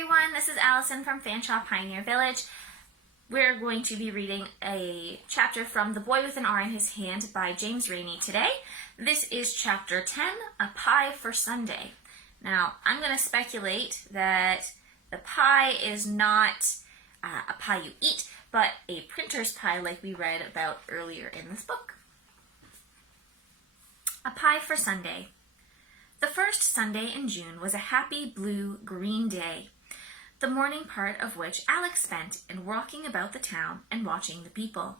everyone, this is Allison from Fanshawe Pioneer Village. We're going to be reading a chapter from The Boy with an R in His Hand by James Reaney today. This is chapter 10, A Pie for Sunday. Now, I'm going to speculate that the pie is not a pie you eat, but a printer's pie like we read about earlier in this book. A Pie for Sunday. The first Sunday in June was a happy blue-green day, the morning part of which Alex spent in walking about the town and watching the people.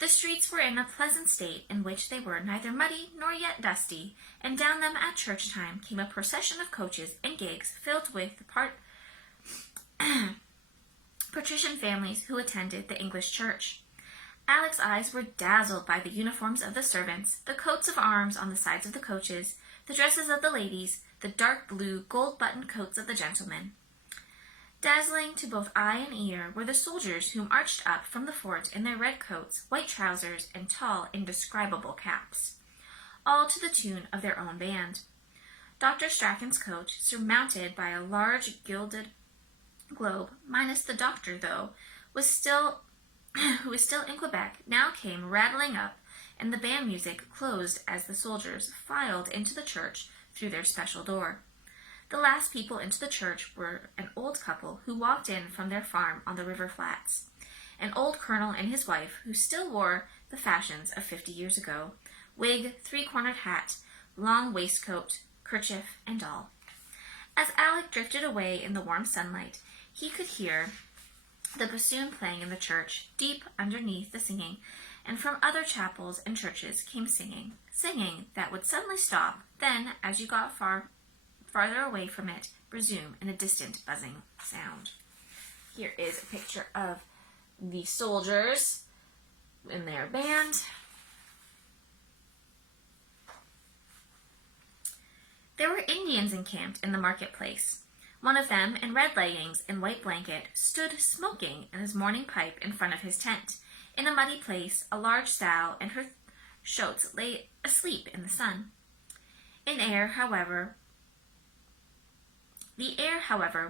The streets were in a pleasant state in which they were neither muddy nor yet dusty, and down them at church time came a procession of coaches and gigs filled with the patrician families who attended the English church. Alex's eyes were dazzled by the uniforms of the servants, the coats of arms on the sides of the coaches, the dresses of the ladies, the dark blue, gold-buttoned coats of the gentlemen. Dazzling to both eye and ear were the soldiers who marched up from the fort in their red coats, white trousers, and tall, indescribable caps, all to the tune of their own band. Dr. Strachan's coach, surmounted by a large gilded globe, minus the doctor, though, who was still in Quebec, now came rattling up, and the band music closed as the soldiers filed into the church through their special door. The last people into the church were an old couple who walked in from their farm on the river flats, an old colonel and his wife who still wore the fashions of 50 years ago, wig, three-cornered hat, long waistcoat, kerchief, and all. As Alec drifted away in the warm sunlight, he could hear the bassoon playing in the church, deep underneath the singing, and from other chapels and churches came singing that would suddenly stop, then, as you got farther away from it, resume in a distant buzzing sound. Here is a picture of the soldiers in their band. There were Indians encamped in the marketplace. One of them, in red leggings and white blanket, stood smoking in his morning pipe in front of his tent. In a muddy place, a large sow and her shotes lay asleep in the sun. The air, however,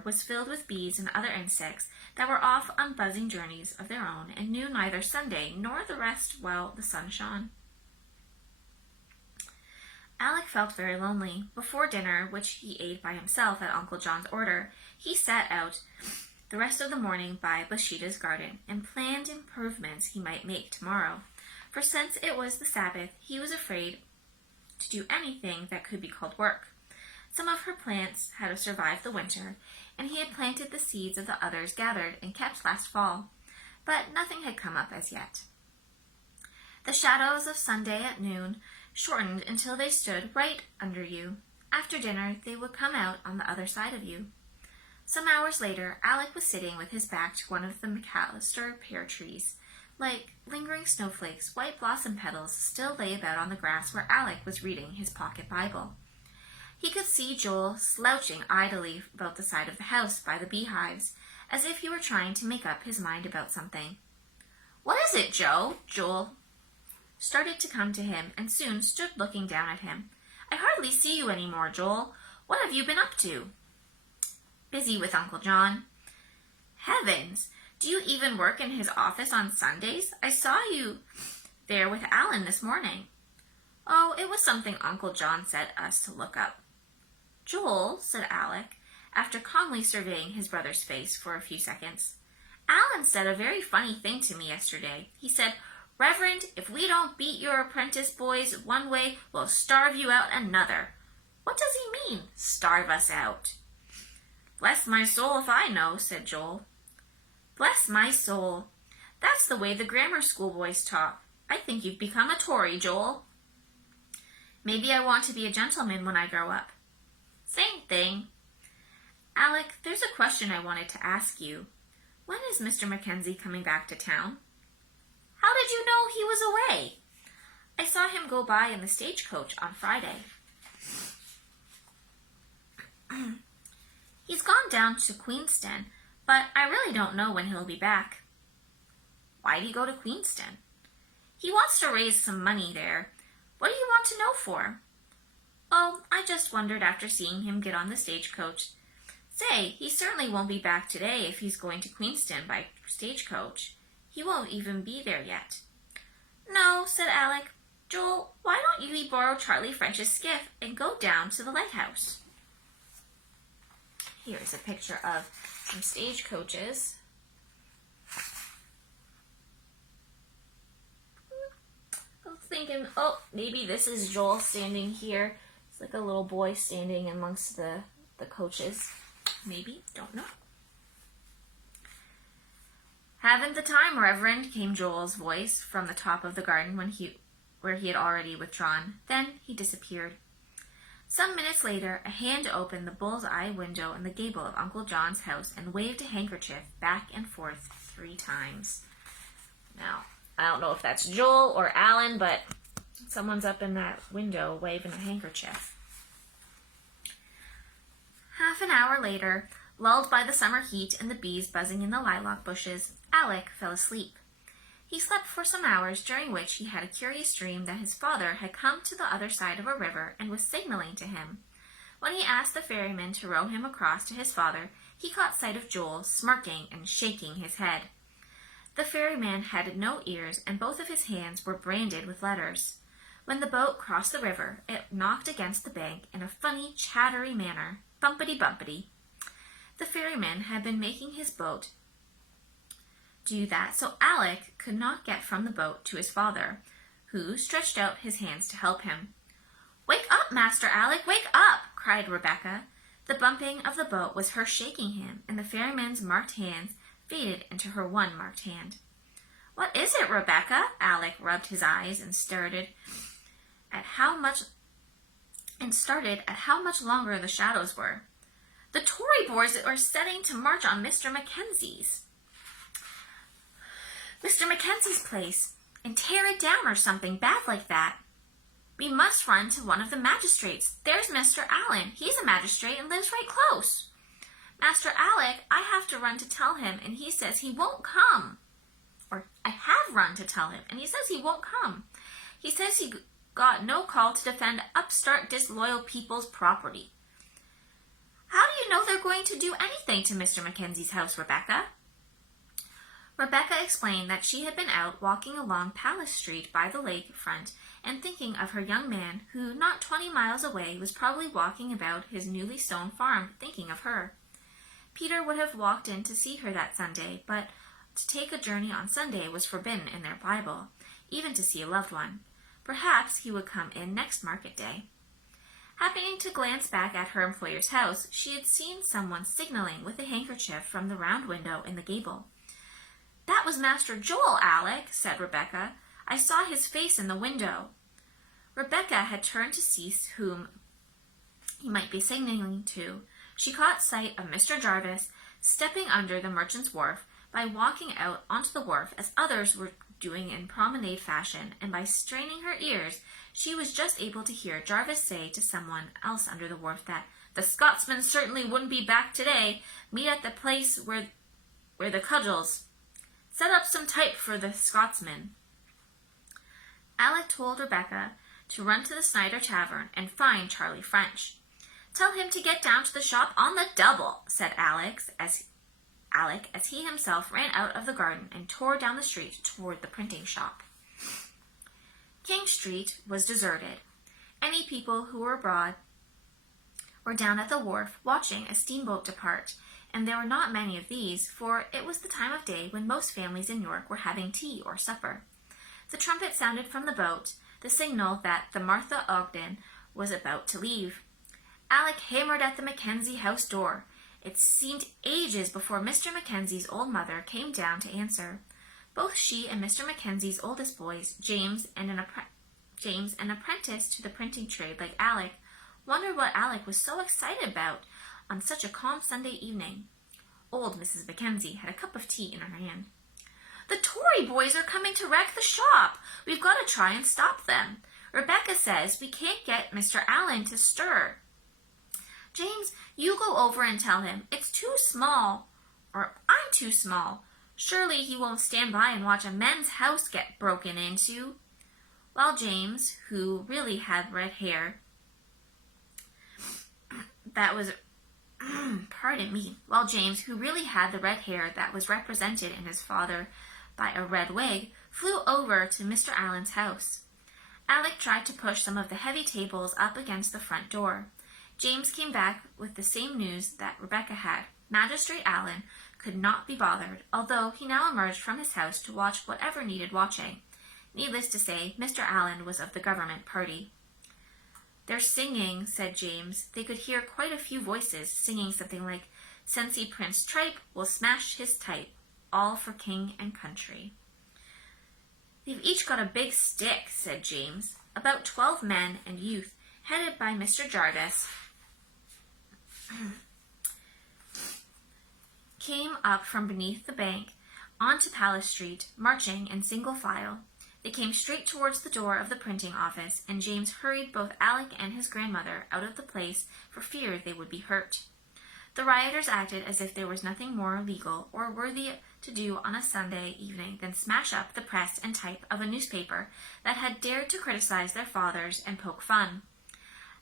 was filled with bees and other insects that were off on buzzing journeys of their own and knew neither Sunday nor the rest while the sun shone. Alec felt very lonely. Before dinner, which he ate by himself at Uncle John's order, he sat out the rest of the morning by Bathsheba's garden and planned improvements he might make tomorrow. For since it was the Sabbath, he was afraid to do anything that could be called work. Some of her plants had survived the winter, and he had planted the seeds of the others gathered and kept last fall, but nothing had come up as yet. The shadows of Sunday at noon shortened until they stood right under you. After dinner, they would come out on the other side of you. Some hours later, Alec was sitting with his back to one of the McAllister pear trees. Like lingering snowflakes, white blossom petals still lay about on the grass where Alec was reading his pocket Bible. He could see Joel slouching idly about the side of the house by the beehives, as if he were trying to make up his mind about something. "What is it, Joe?" Joel started to come to him and soon stood looking down at him. "I hardly see you any more, Joel. What have you been up to?" "Busy with Uncle John." "Heavens! Do you even work in his office on Sundays? I saw you there with Alan this morning." "Oh, it was something Uncle John set us to look up." "Joel," said Alec, after calmly surveying his brother's face for a few seconds, "Alan said a very funny thing to me yesterday. He said, 'Reverend, if we don't beat your apprentice boys one way, we'll starve you out another.' What does he mean, starve us out?" "Bless my soul if I know," said Joel. "Bless my soul. That's the way the grammar school boys talk. I think you've become a Tory, Joel." "Maybe I want to be a gentleman when I grow up." "Same thing." "Alec, there's a question I wanted to ask you. When is Mr. Mackenzie coming back to town?" "How did you know he was away?" "I saw him go by in the stagecoach on Friday." "He's gone down to Queenston, but I really don't know when he'll be back." "Why'd he go to Queenston?" "He wants to raise some money there. What do you want to know for?" "Oh, I just wondered after seeing him get on the stagecoach. Say, he certainly won't be back today if he's going to Queenston by stagecoach. He won't even be there yet." "No," said Alec. "Joel, why don't you borrow Charlie French's skiff and go down to the lighthouse?" Here's a picture of some stagecoaches. I was thinking, oh, maybe this is Joel standing here. It's like a little boy standing amongst the coaches. Maybe, don't know. "Haven't the time, Reverend," came Joel's voice from the top of the garden where he had already withdrawn. Then he disappeared. Some minutes later, a hand opened the bull's-eye window in the gable of Uncle John's house and waved a handkerchief back and forth 3 times. Now, I don't know if that's Joel or Alan, but someone's up in that window waving a handkerchief. Half an hour later, lulled by the summer heat and the bees buzzing in the lilac bushes, Alec fell asleep. He slept for some hours, during which he had a curious dream that his father had come to the other side of a river and was signaling to him. When he asked the ferryman to row him across to his father, he caught sight of Joel, smirking and shaking his head. The ferryman had no ears, and both of his hands were branded with letters. When the boat crossed the river, it knocked against the bank in a funny, chattery manner. Bumpity Bumpity. The ferryman had been making his boat do that so Alec could not get from the boat to his father, who stretched out his hands to help him. "Wake up, Master Alec, wake up!" cried Rebecca. The bumping of the boat was her shaking him, and the ferryman's marked hands faded into her one marked hand. "What is it, Rebecca?" Alec rubbed his eyes and started at how much longer the shadows were. "The Tory boys are setting to march on Mr. Mackenzie's place and tear it down or something bad like that. We must run to one of the magistrates. There's Mr. Allen. He's a magistrate and lives right close. Master Alec, I have to run to tell him, and he says he won't come. Or I have run to tell him, and he says he won't come. He says he got no call to defend upstart, disloyal people's property." "How do you know they're going to do anything to Mr. Mackenzie's house, Rebecca?" Rebecca explained that she had been out walking along Palace Street by the lake front and thinking of her young man who, not 20 miles away, was probably walking about his newly sown farm thinking of her. Peter would have walked in to see her that Sunday, but to take a journey on Sunday was forbidden in their Bible, even to see a loved one. Perhaps he would come in next market day. Happening to glance back at her employer's house, she had seen someone signaling with a handkerchief from the round window in the gable. "That was Master Joel, Alec," said Rebecca. "I saw his face in the window." Rebecca had turned to see whom he might be signaling to. She caught sight of Mr. Jarvis stepping under the merchant's wharf by walking out onto the wharf as others were doing in promenade fashion, and by straining her ears, she was just able to hear Jarvis say to someone else under the wharf that the Scotsman certainly wouldn't be back today. Meet at the place where the cudgels. Set up some type for the Scotsman. Alec told Rebecca to run to the Snyder Tavern and find Charlie French. "Tell him to get down to the shop on the double," said Alec as he himself ran out of the garden and tore down the street toward the printing shop. King Street was deserted. Any people who were abroad were down at the wharf watching a steamboat depart, and there were not many of these, for it was the time of day when most families in York were having tea or supper. The trumpet sounded from the boat, the signal that the Martha Ogden was about to leave. Alec hammered at the Mackenzie house door. It seemed ages before Mr. Mackenzie's old mother came down to answer. Both she and Mr. Mackenzie's oldest boys, James, an apprentice to the printing trade like Alec, wondered what Alec was so excited about on such a calm Sunday evening. Old Mrs. Mackenzie had a cup of tea in her hand. "The Tory boys are coming to wreck the shop. We've got to try and stop them. Rebecca says we can't get Mr. Allen to stir. James, you go over and tell him it's too small, or I'm too small. Surely he won't stand by and watch a men's house get broken into." While James, who really had red hair, that was pardon me, while James, who really had the red hair that was represented in his father by a red wig, flew over to Mr. Allen's house. Alec tried to push some of the heavy tables up against the front door. James came back with the same news that Rebecca had. Magistrate Allen could not be bothered, although he now emerged from his house to watch whatever needed watching. Needless to say, Mr. Allen was of the government party. "They're singing," said James. They could hear quite a few voices singing something like, "Sensi Prince Tripe will smash his type, all for king and country." "They've each got a big stick," said James. About 12 men and youth, headed by Mr. Jarvis, came up from beneath the bank onto Palace Street, marching in single file. They came straight towards the door of the printing office, and James hurried both Alec and his grandmother out of the place for fear they would be hurt. The rioters acted as if there was nothing more legal or worthy to do on a Sunday evening than smash up the press and type of a newspaper that had dared to criticize their fathers and poke fun,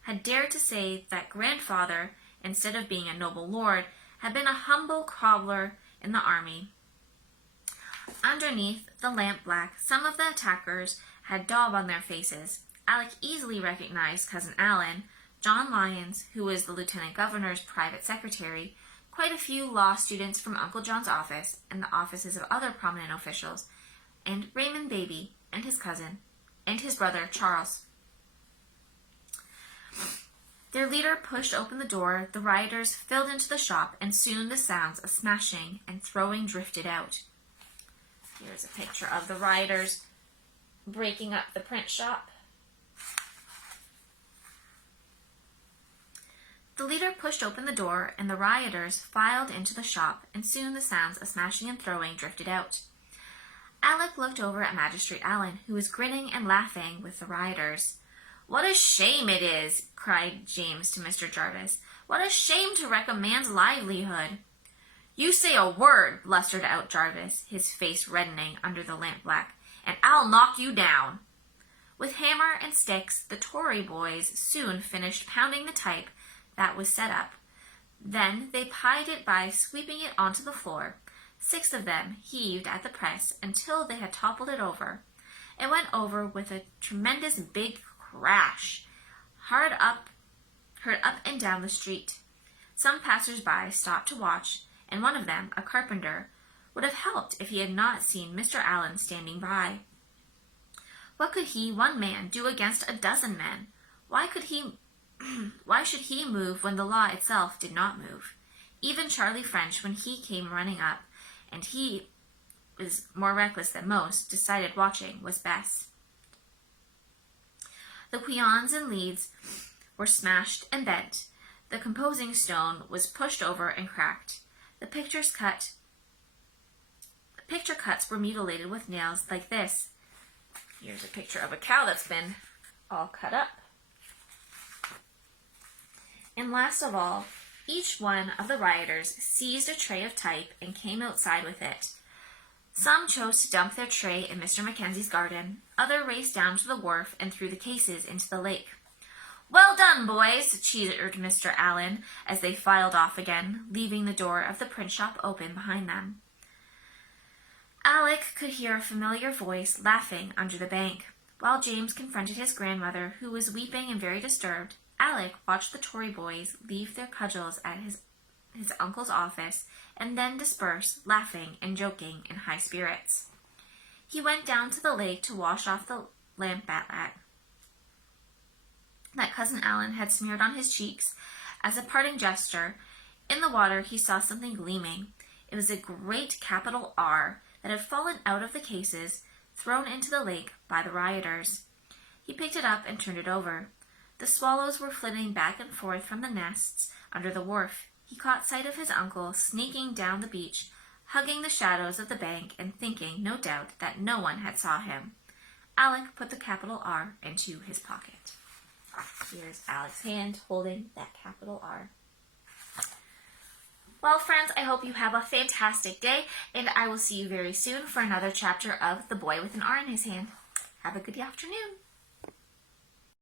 had dared to say that grandfather, instead of being a noble lord, had been a humble cobbler in the army. Underneath the lampblack, some of the attackers had daub on their faces. Alec easily recognized Cousin Allen, John Lyons, who was the lieutenant governor's private secretary, quite a few law students from Uncle John's office and the offices of other prominent officials, and Raymond Baby and his cousin, and his brother Charles. Their leader pushed open the door, the rioters filled into the shop, and soon the sounds of smashing and throwing drifted out. Here's a picture of the rioters breaking up the print shop. The leader pushed open the door, and the rioters filed into the shop, and soon the sounds of smashing and throwing drifted out. Alec looked over at Magistrate Allen, who was grinning and laughing with the rioters. "What a shame it is," cried James to Mr. Jarvis. "What a shame to wreck a man's livelihood." "You say a word," blustered out Jarvis, his face reddening under the lampblack, "and I'll knock you down." With hammer and sticks, the Tory boys soon finished pounding the type that was set up. Then they pied it by sweeping it onto the floor. 6 of them heaved at the press until they had toppled it over. It went over with a tremendous big crash, heard up and down the street. Some passers-by stopped to watch, and one of them, a carpenter, would have helped if he had not seen Mr. Allen standing by. What could he, one man, do against a dozen men? Why should he move when the law itself did not move? Even Charlie French, when he came running up, and he was more reckless than most, decided watching was best. The queens and leads were smashed and bent. The composing stone was pushed over and cracked. The picture cuts were mutilated with nails like this. Here's a picture of a cow that's been all cut up. And last of all, each one of the rioters seized a tray of type and came outside with it. Some chose to dump their tray in Mr. Mackenzie's garden. Others raced down to the wharf and threw the cases into the lake. "Well done, boys," cheered Mr. Allen as they filed off again, leaving the door of the print shop open behind them. Alec could hear a familiar voice laughing under the bank. While James confronted his grandmother, who was weeping and very disturbed, Alec watched the Tory boys leave their cudgels at his uncle's office and then disperse, laughing and joking in high spirits. He went down to the lake to wash off the lampblack that Cousin Allen had smeared on his cheeks as a parting gesture. In the water he saw something gleaming. It was a great capital R that had fallen out of the cases thrown into the lake by the rioters. He picked it up and turned it over. The swallows were flitting back and forth from the nests under the wharf. He caught sight of his uncle sneaking down the beach, hugging the shadows of the bank and thinking, no doubt, that no one had saw him. Alec put the capital R into his pocket. Here's Alec's hand holding that capital R. Well, friends, I hope you have a fantastic day, and I will see you very soon for another chapter of The Boy with an R in His Hand. Have a good afternoon.